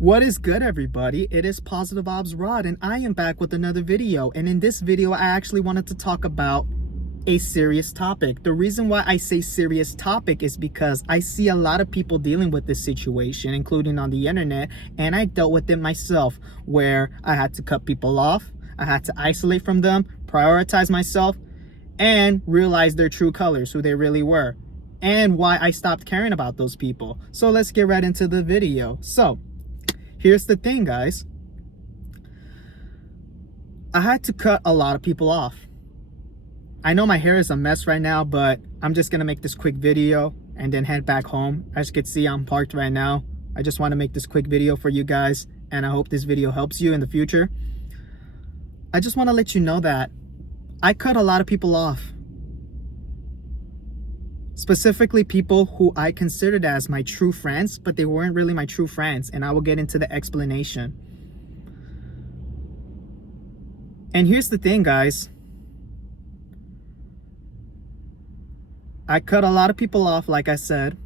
What is good, everybody? It is Positive Obs Rod, and I am back with another video. And in this video, I actually wanted to talk about a serious topic. The reason why I say serious topic is because I see a lot of people dealing with this situation, including on the internet, and I dealt with it myself, where I had to cut people off, I had to isolate from them, prioritize myself, and realize their true colors, who they really were, and why I stopped caring about those people. So let's get right into the video. So here's the thing, guys. I had to cut a lot of people off. I know my hair is a mess right now, but I'm just gonna make this quick video and then head back home. As you can see, I'm parked right now. I just want to make this quick video for you guys, and I hope this video helps you in the future. I just want to let you know that I cut a lot of people off. Specifically people who I considered as my true friends, but they weren't really my true friends, and I will get into the explanation. And here's the thing, guys. I cut a lot of people off, like I said.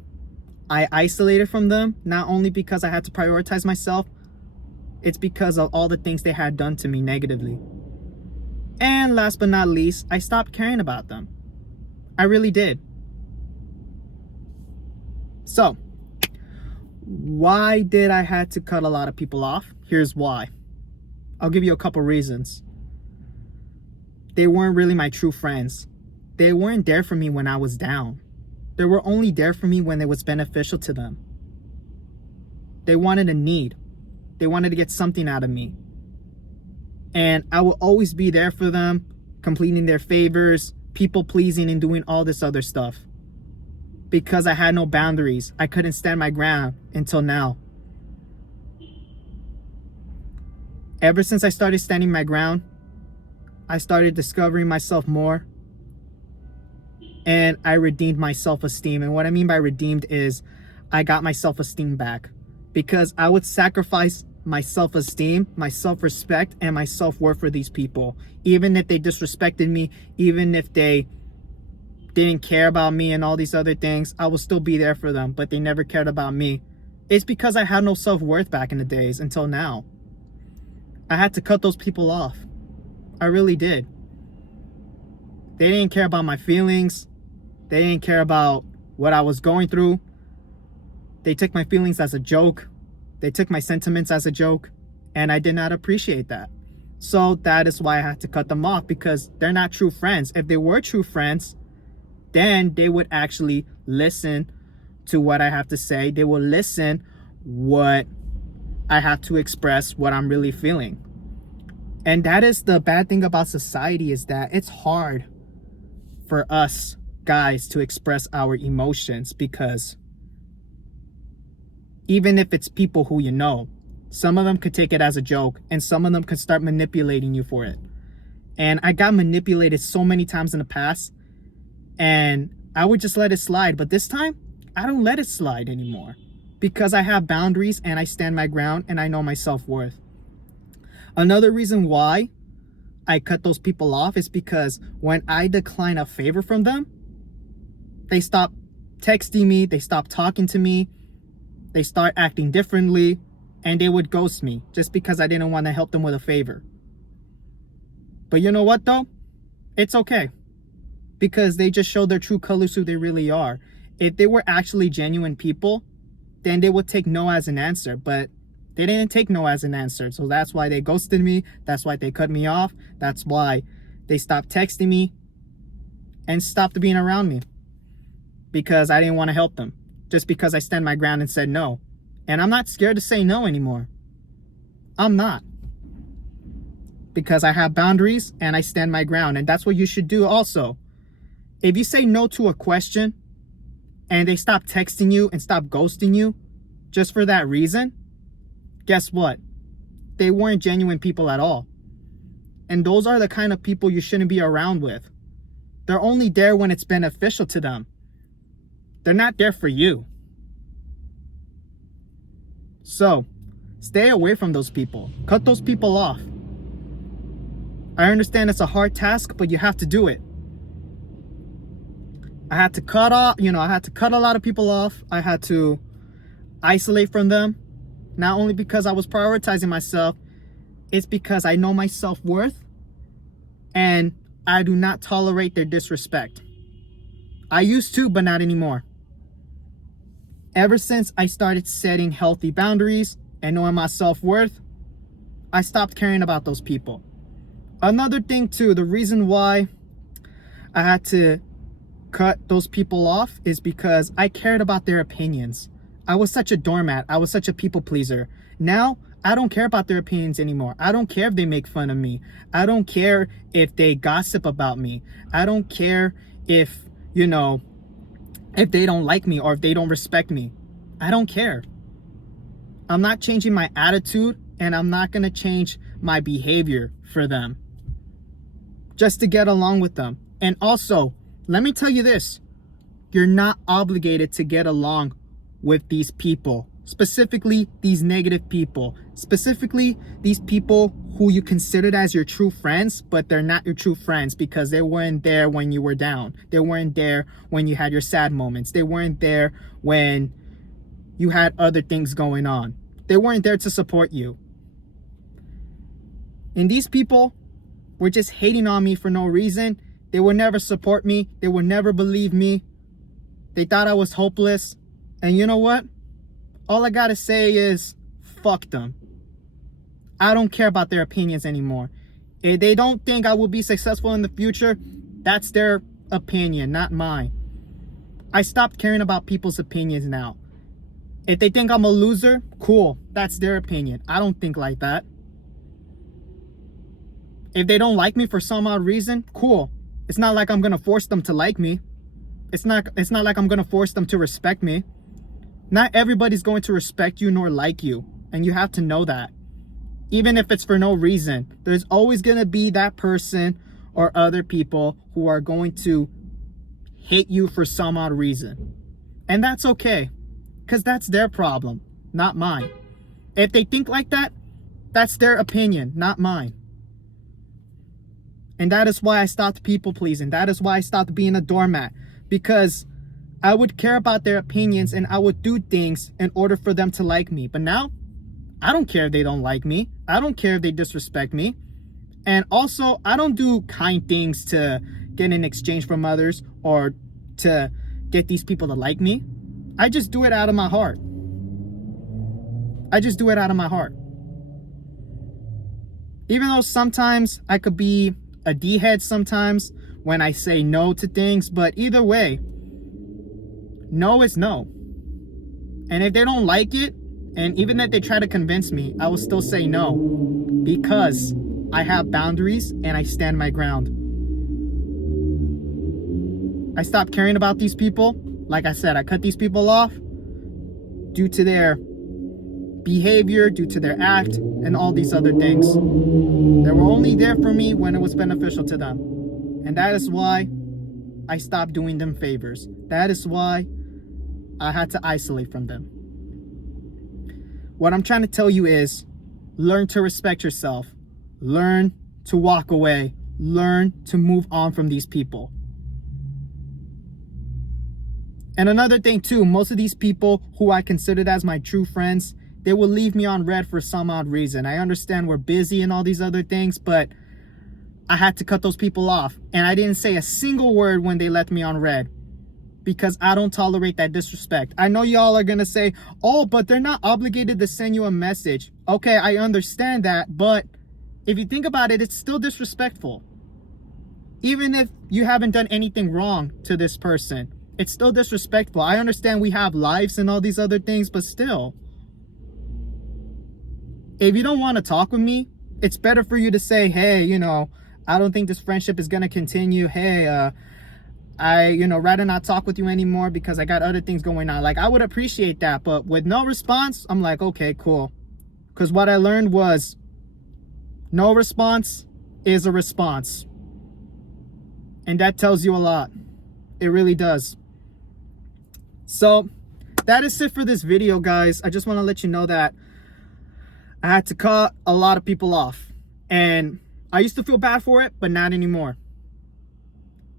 I isolated from them, not only because I had to prioritize myself, it's because of all the things they had done to me negatively. And last but not least, I stopped caring about them. I really did. So, why did I have to cut a lot of people off? Here's why. I'll give you a couple reasons. They weren't really my true friends. They weren't there for me when I was down. They were only there for me when it was beneficial to them. They wanted a need. They wanted to get something out of me. And I will always be there for them, completing their favors, people pleasing, and doing all this other stuff. Because I had no boundaries. I couldn't stand my ground until now. Ever since I started standing my ground, I started discovering myself more. And I redeemed my self-esteem. And what I mean by redeemed is I got my self-esteem back. Because I would sacrifice my self-esteem, my self-respect, and my self-worth for these people. Even if they disrespected me, even if they didn't care about me and all these other things, I will still be there for them, but they never cared about me. It's because I had no self-worth back in the days until now. I had to cut those people off. I really did. They didn't care about my feelings. They didn't care about what I was going through. They took my feelings as a joke. They took my sentiments as a joke, and I did not appreciate that. So that is why I had to cut them off, because they're not true friends. If they were true friends, then they would actually listen to what I have to say. They will listen what I have to express, what I'm really feeling. And that is the bad thing about society, is that it's hard for us guys to express our emotions, because even if it's people who you know, some of them could take it as a joke, and some of them could start manipulating you for it. And I got manipulated so many times in the past, and I would just let it slide. But this time, I don't let it slide anymore, because I have boundaries and I stand my ground and I know my self-worth. Another reason why I cut those people off is because when I decline a favor from them, they stop texting me, they stop talking to me, they start acting differently, and they would ghost me just because I didn't want to help them with a favor. But you know what though? It's okay, because they just show their true colors, who they really are. If they were actually genuine people, then they would take no as an answer, but they didn't take no as an answer. So that's why they ghosted me. That's why they cut me off. That's why they stopped texting me and stopped being around me, because I didn't want to help them, just because I stand my ground and said no. And I'm not scared to say no anymore. I'm not. Because I have boundaries and I stand my ground. And that's what you should do also. If you say no to a question and they stop texting you and stop ghosting you just for that reason, guess what? They weren't genuine people at all. And those are the kind of people you shouldn't be around with. They're only there when it's beneficial to them. They're not there for you. So, stay away from those people. Cut those people off. I understand it's a hard task, but you have to do it. I had to cut a lot of people off. I had to isolate from them. Not only because I was prioritizing myself, it's because I know my self-worth and I do not tolerate their disrespect. I used to, but not anymore. Ever since I started setting healthy boundaries and knowing my self-worth, I stopped caring about those people. Another thing too, the reason why I had to cut those people off is because I cared about their opinions. I was such a doormat. I was such a people pleaser. Now, I don't care about their opinions anymore. I don't care if they make fun of me. I don't care if they gossip about me. I don't care if, if they don't like me or if they don't respect me. I don't care. I'm not changing my attitude, and I'm not going to change my behavior for them just to get along with them. And also, let me tell you this. You're not obligated to get along with these people, specifically these negative people, specifically these people who you considered as your true friends, but they're not your true friends because they weren't there when you were down. They weren't there when you had your sad moments. They weren't there when you had other things going on. They weren't there to support you. And these people were just hating on me for no reason. They would never support me. They would never believe me. They thought I was hopeless. And you know what? All I gotta say is, fuck them. I don't care about their opinions anymore. If they don't think I will be successful in the future, that's their opinion, not mine. I stopped caring about people's opinions now. If they think I'm a loser, cool. That's their opinion. I don't think like that. If they don't like me for some odd reason, cool. It's not like I'm gonna force them to like me. It's not like I'm gonna force them to respect me. Not everybody's going to respect you nor like you, and you have to know that. Even if it's for no reason, there's always gonna be that person or other people who are going to hate you for some odd reason. And that's okay, because that's their problem, not mine. If they think like that, that's their opinion, not mine. And that is why I stopped people pleasing. That is why I stopped being a doormat. Because I would care about their opinions and I would do things in order for them to like me. But now, I don't care if they don't like me. I don't care if they disrespect me. And also, I don't do kind things to get in exchange from others or to get these people to like me. I just do it out of my heart. I just do it out of my heart. Even though sometimes I could be a D-head sometimes when I say no to things, but either way, no is no. And if they don't like it, and even if they try to convince me, I will still say no, because I have boundaries and I stand my ground. I stopped caring about these people. Like I said, I cut these people off due to their behavior, due to their act, and all these other things. They were only there for me when it was beneficial to them. And that is why I stopped doing them favors. That is why I had to isolate from them. What I'm trying to tell you is, learn to respect yourself. Learn to walk away. Learn to move on from these people. And another thing too, most of these people who I considered as my true friends, they will leave me on red for some odd reason. I understand we're busy and all these other things, but I had to cut those people off. And I didn't say a single word when they left me on red, because I don't tolerate that disrespect. I know y'all are going to say, oh, but they're not obligated to send you a message. Okay, I understand that, but if you think about it, it's still disrespectful. Even if you haven't done anything wrong to this person, it's still disrespectful. I understand we have lives and all these other things, but still. If you don't want to talk with me, it's better for you to say, hey, I don't think this friendship is going to continue. Hey, I rather not talk with you anymore because I got other things going on. Like, I would appreciate that. But with no response, I'm like, okay, cool. Because what I learned was no response is a response. And that tells you a lot. It really does. So that is it for this video, guys. I just want to let you know that I had to cut a lot of people off. And I used to feel bad for it, but not anymore.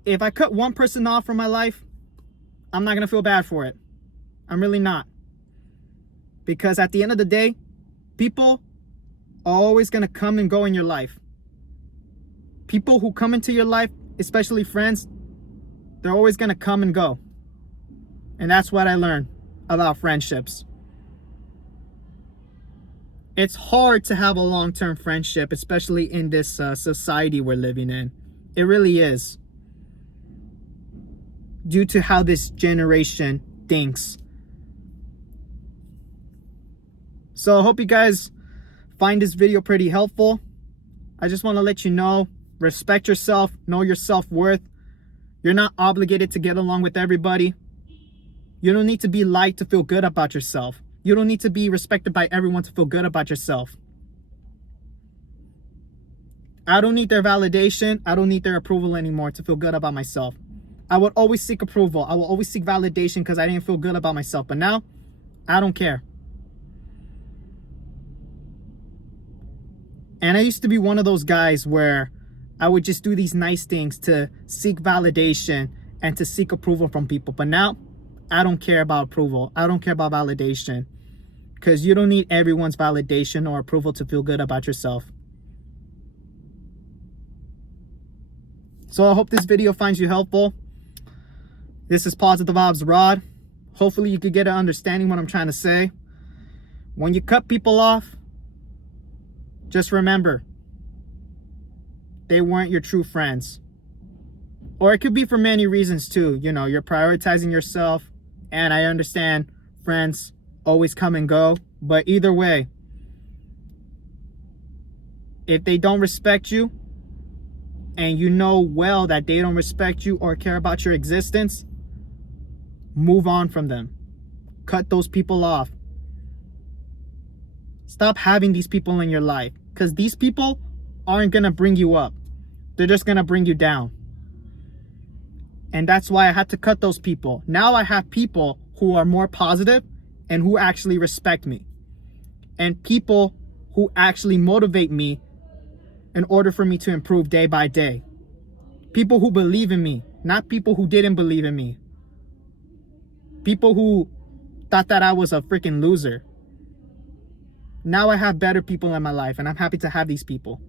If I cut one person off from my life, I'm not going to feel bad for it. I'm really not. Because at the end of the day, People are always going to come and go in your life. People who come into your life, especially friends, they're always going to come and go. And that's what I learned about friendships. It's hard to have a long-term friendship, especially in this society we're living in. It really is. Due to how this generation thinks. So I hope you guys find this video pretty helpful. I just want to let you know, respect yourself, know your self-worth. You're not obligated to get along with everybody. You don't need to be liked to feel good about yourself. You don't need to be respected by everyone to feel good about yourself. I don't need their validation. I don't need their approval anymore to feel good about myself. I would always seek approval. I will always seek validation because I didn't feel good about myself. But now, I don't care. And I used to be one of those guys where I would just do these nice things to seek validation and to seek approval from people. But now, I don't care about approval. I don't care about validation. Because you don't need everyone's validation or approval to feel good about yourself. So I hope this video finds you helpful. This is Positive Vibes Rod. Hopefully you could get an understanding what I'm trying to say. When you cut people off, just remember, they weren't your true friends. Or it could be for many reasons too. You know, you're prioritizing yourself. And I understand friends always come and go. But either way, if they don't respect you, and you know well that they don't respect you or care about your existence, move on from them. Cut those people off. Stop having these people in your life. Because these people aren't going to bring you up. They're just going to bring you down. And that's why I had to cut those people. Now I have people who are more positive and who actually respect me. And people who actually motivate me in order for me to improve day by day. People who believe in me, not people who didn't believe in me. People who thought that I was a freaking loser. Now I have better people in my life, and I'm happy to have these people.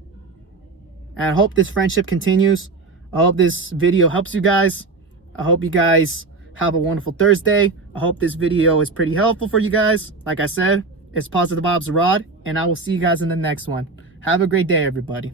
And I hope this friendship continues. I hope this video helps you guys. I hope you guys have a wonderful Thursday. I hope this video is pretty helpful for you guys. Like I said, it's Positive Vibes Rod, and I will see you guys in the next one. Have a great day, everybody.